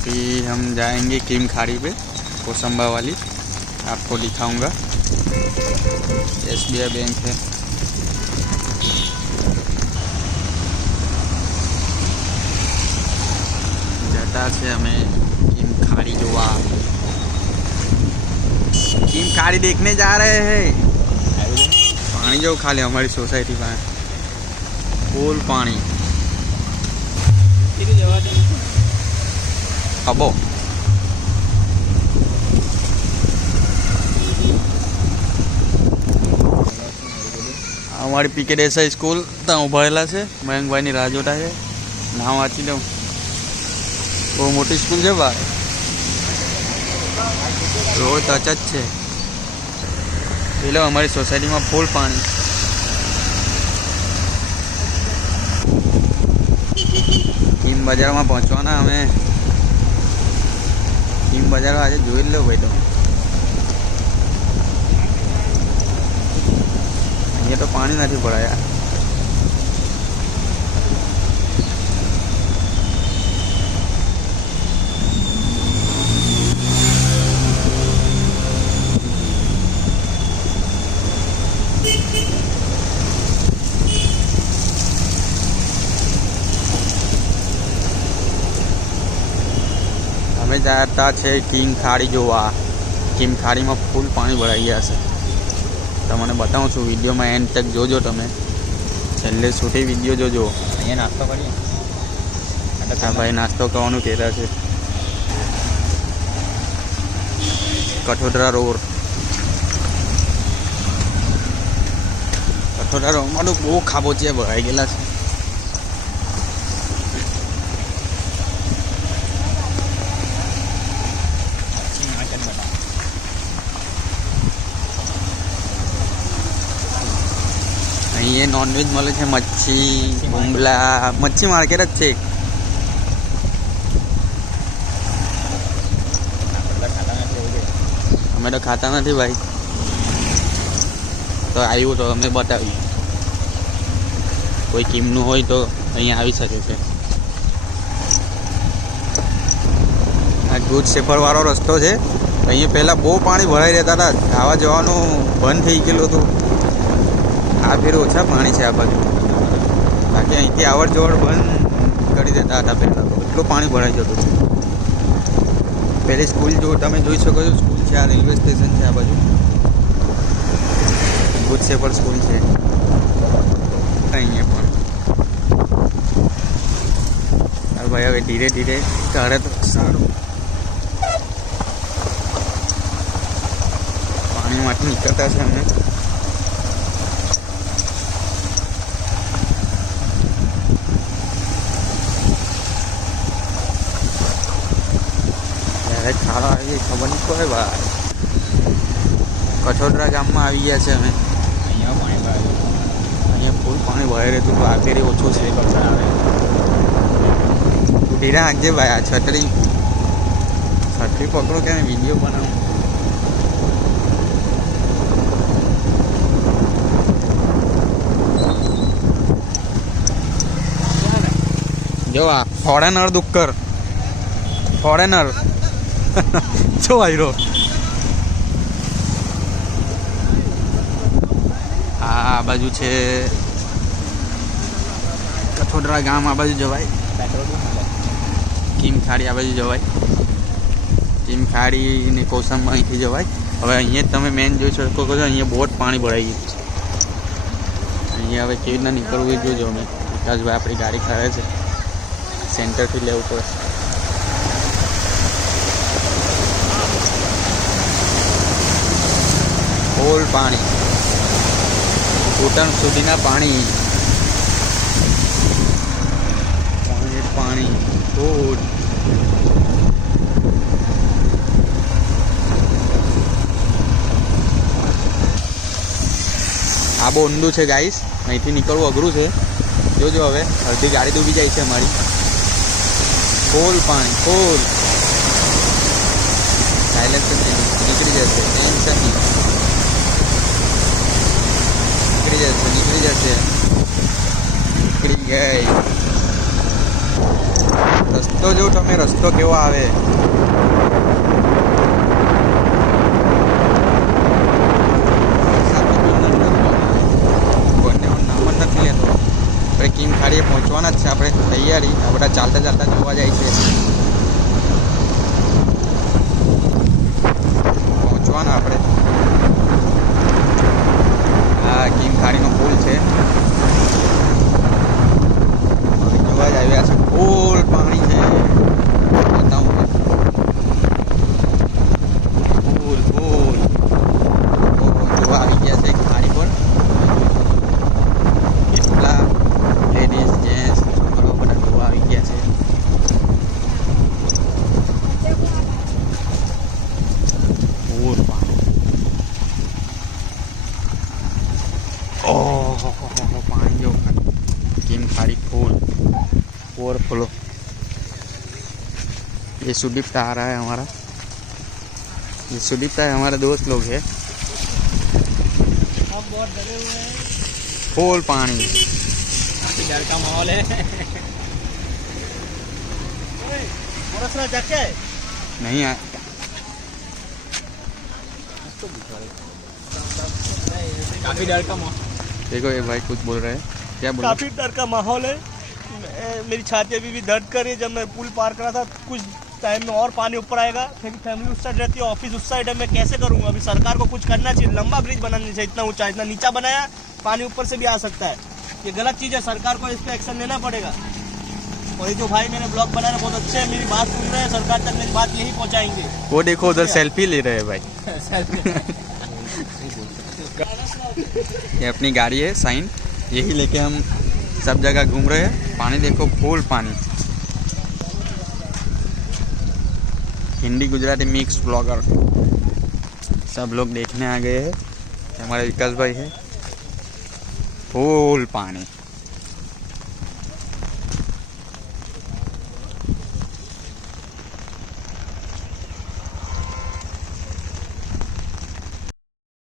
अभी हम जाएंगे कीम खाड़ी पे, कोसंबा वाली, आपको दिखाऊंगा। SBI बैंक है। जाता છે અમે कीम खाड़ी જોવા। कीम खाड़ी देखने जा रहे हैं। पानी जो खाली हमारी सोसाइटी में फूल पानी अबो हमारी PK देसाई स्कूल ત્યાં ઉભારેલા છે। મયંકભાઈની રાહ જોતા છે। નામ વાંચી લઉં। બહુ મોટી સ્કૂલ છે ભાઈ, રોડ ટચ જ છે। પેલો અમારી સોસાયટીમાં ફૂલ પાણી। कीम બજારમાં પહોંચવાના અમે। कीम બજાર આજે જોઈ લો ભાઈ। તો અહીંયા તો પાણી નથી ભરાયા। અમે જતા છે कीम खाड़ी જોવા। कीम खाड़ी में फूल पानी भराई गया છે। તમને બતાવું છું વિડીયોમાં એન્ડ તક જોજો। તમે છેલ્લે સુધી વિડીયો જોજો। અહીંયા નાસ્તો કરીએ। હા ભાઈ, નાસ્તો કરવાનું કહેતા છે। કઠોદરા રોડ, કઠોદરા રોડમાં તો બહુ ખાબોચિયા ભરાઈ ગયેલા છે। અહીંયા નોનવેજ મળે છે, મચ્છી, ભૂંગળા। મચ્છી માર્કેટ જ છે। અમે તો ખાતા નથી ભાઈ, તો આવ્યું તો અમે બતાવ્યું। કોઈ કિમનું હોય તો અહીંયા આવી શકે છે। આ દૂધ સેફરવાળો રસ્તો છે। અહીંયા પહેલાં બહુ પાણી ભરાઈ રહેતા હતા, આવા જવાનું બંધ થઈ ગયેલું હતું। આ ફેર ઓછા પાણી છે આ બાજુ, બાકી અહીંથી આવડ જવડ બંધ કરી દેતા હતા પહેલાં તો। એટલું પાણી ભરાઈ જતું હતું। પહેલી સ્કૂલ જો તમે જોઈ શકો છો, સ્કૂલ છે। આ રેલવે સ્ટેશન છે આ બાજુ, ગુડ શેફર્ડ સ્કૂલ છે અહીંયા પણ। ભાઈ હવે ધીરે ધીરે ચડે તો સારું। પાણીમાંથી નીકળતા છે અમે। ખાવા આવી ખબર નહીં પડે ભાઈ। કઠોદરા ગામમાં આવી ગયા છે અમે। અહીંયા પાણી ભરાય, અહીંયા ફૂલ પાણી ભરાઈ રહેતું હતું। આ ફેરી ઓછું છે। ધીરે હાંકજે ભાઈ। આ છત્રી પકડો કે વિડીયો બનાવું। જો આ ફોરેનર દુક્કર, ફોરેનર જો આયરો। આ બાજુ છે કઠોદરા ગામ, આ બાજુ જવાય। कीम खाड़ी આ બાજુ જવાય। कीम खाड़ी ને કોસંબા અહીંથી જવાય। હવે અહીંયા જ તમે મેન જોઈ શકો છો, અહીંયા બોટ પાણી ભરાઈ ગયું। અહીંયા હવે કેવી રીતના નીકળવું એ જોજો। અમે વિકાસભાઈ આપણી ગાડી ખરે છે, સેન્ટરથી લેવું પડશે। ફૂલ પાણી, ઘૂંટણ સુધીના પાણી, પાણી ફૂલ। આ બહુ ઊંડું છે ગાઈસ, અહીંથી નીકળવું અઘરું છે। જોજો હવે અડધી ગાડી ડૂબી જાય છે અમારી। ફૂલ પાણી, ફૂલ। સાયલેન્સ નીકળી જશે, ટેન્શન નહીં। નીકળી જશે। નીકળી ગઈ। રસ્તો જો તમે રસ્તો કેવો આવે. આપણે કિમ ખાડીએ પહોંચવાના જ છે. આપણે તૈયારી આ બધા ચાલતા ચાલતા જોવા જાય છે. પહોંચવાના આપણે. આ કિમ ખાડીનો પુલ છે. જોવા જ આવ્યા છે. ફૂલ પાણી છે. બતાવું ફૂલ ફૂલ જોવા આવી ગયા છે ખાડી પર. કેટલા લેડીઝ જેન્ટ્સ છોકરાઓ બધા જોવા આવી ગયા છે. ફૂલ પાણી. ઓહો पानी जो किम खाड़ी फूल ओवरफ्लो. ये सुदीप्ता आ रहा है हमारा. ये सुदीप्ता है, हमारे दोस्त लोग है. हम बहुत डरे हुए हैं. फूल पानी. काफी डर का माहौल है. बरसना जाके है नहीं आ काफी डर का माहौल. देखो ये भाई कुछ बोल रहे हैं. क्या बोल रहे काफी डर का माहौल है. मेरी छाती अभी भी दर्द कर रही है. जब मैं पुल पार करा था कुछ टाइम में और पानी ऊपर आएगा. फिर फैमिली उस साइड रहती है, ऑफिस उस साइड है. मैं कैसे करूँगा? अभी सरकार को कुछ करना चाहिए. लंबा ब्रिज बनाना चाहिए. इतना ऊंचा, इतना नीचा बनाया, पानी ऊपर से भी आ सकता है. ये गलत चीज़ है. सरकार को इस पर एक्शन लेना पड़ेगा. और ये जो भाई मैंने ब्लॉग बनाया बहुत अच्छे हैं. मेरी बात सुन रहे हैं. सरकार तक मेरी बात यही पहुँचाएंगे. वो देखो उधर सेल्फी ले रहे हैं भाई. ये अपनी गाड़ी है साइन. यही लेके हम सब जगह घूम रहे हैं. पानी देखो फुल पानी. हिंदी गुजराती मिक्स ब्लॉगर सब लोग देखने आ गए हैं. हमारे विकास भाई है. फुल पानी.